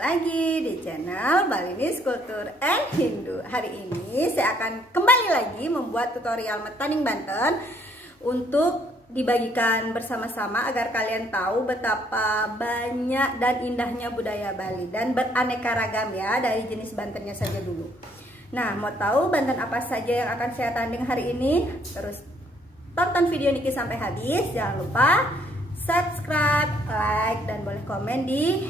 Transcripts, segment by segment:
lagi di channel Balinese Culture and Hindu. Hari ini saya akan kembali lagi membuat tutorial metaning Banten untuk dibagikan bersama-sama agar kalian tahu betapa banyak dan indahnya budaya Bali dan beraneka ragam ya, dari jenis Bantennya saja dulu. Nah, mau tahu Banten apa saja yang akan saya tanding hari ini? Terus tonton video Niki sampai habis. Jangan lupa subscribe, like, dan boleh komen di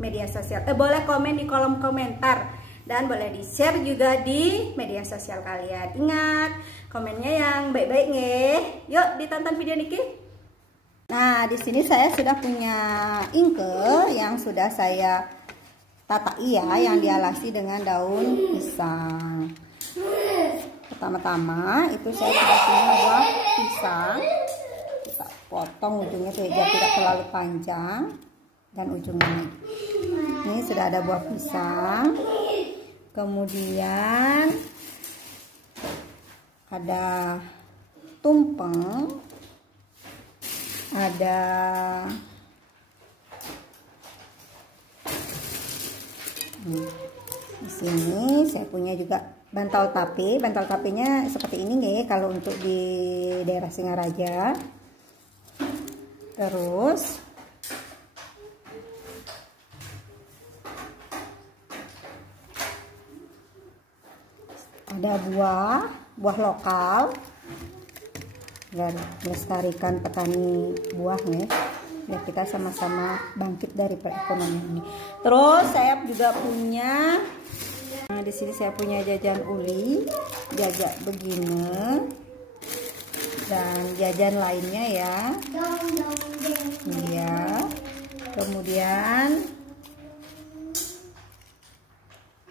media sosial. Boleh komen di kolom komentar dan boleh di share juga di media sosial kalian. Ingat, komennya yang baik-baik nih. Yuk ditonton video Niki. Nah, di sini saya sudah punya ingke yang sudah saya tatai ya, yang dialasi dengan daun pisang. Pertama-tama itu saya sudah punya buah pisang. Kita potong ujungnya biar tidak terlalu panjang dan ujungnya. Ini sudah ada buah pisang. Kemudian ada tumpeng, ada di sini saya punya juga bantal tape. Bantal tapenya seperti ini nih kalau untuk di daerah Singaraja. Terus ada buah lokal dan melestarikan petani buah nih, biar kita sama-sama bangkit dari perekonomian ini. Terus saya juga punya, nah di sini saya punya jajan uli, jajak begini dan jajan lainnya ya. Iya. Kemudian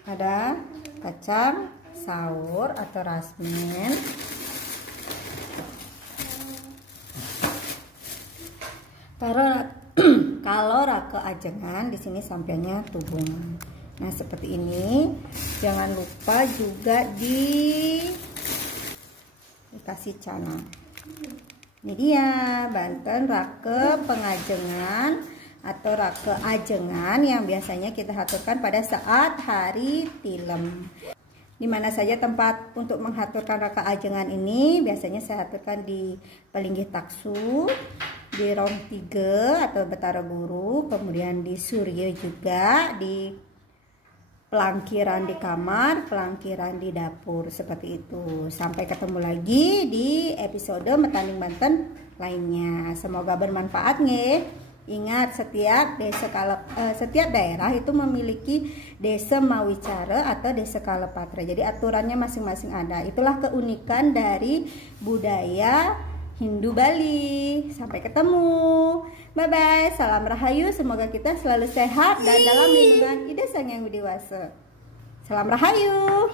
ada kacang sahur atau rasmen. Kalau rake ajengan di sini sampainya tubungan. Nah, seperti ini. Jangan lupa juga dikasih cana. Ini dia Banten rake pengajengan atau rake ajengan yang biasanya kita haturkan pada saat hari tilem. Di mana saja tempat untuk menghaturkan raka ajengan ini biasanya saya haturkan di Palinggih Taksu, di Rong 3 atau Betara Guru, kemudian di Suryo juga, di pelangkiran di kamar, pelangkiran di dapur, seperti itu. Sampai ketemu lagi di episode Metaning Banten lainnya. Semoga bermanfaat nih. Ingat, setiap daerah itu memiliki desa mawicara atau desa kalepatra. Jadi aturannya masing-masing ada. Itulah keunikan dari budaya Hindu Bali. Sampai ketemu. Bye-bye. Salam Rahayu. Semoga kita selalu sehat dan dalam lindungan Ida Sang Yang Widi Wasa. Salam Rahayu.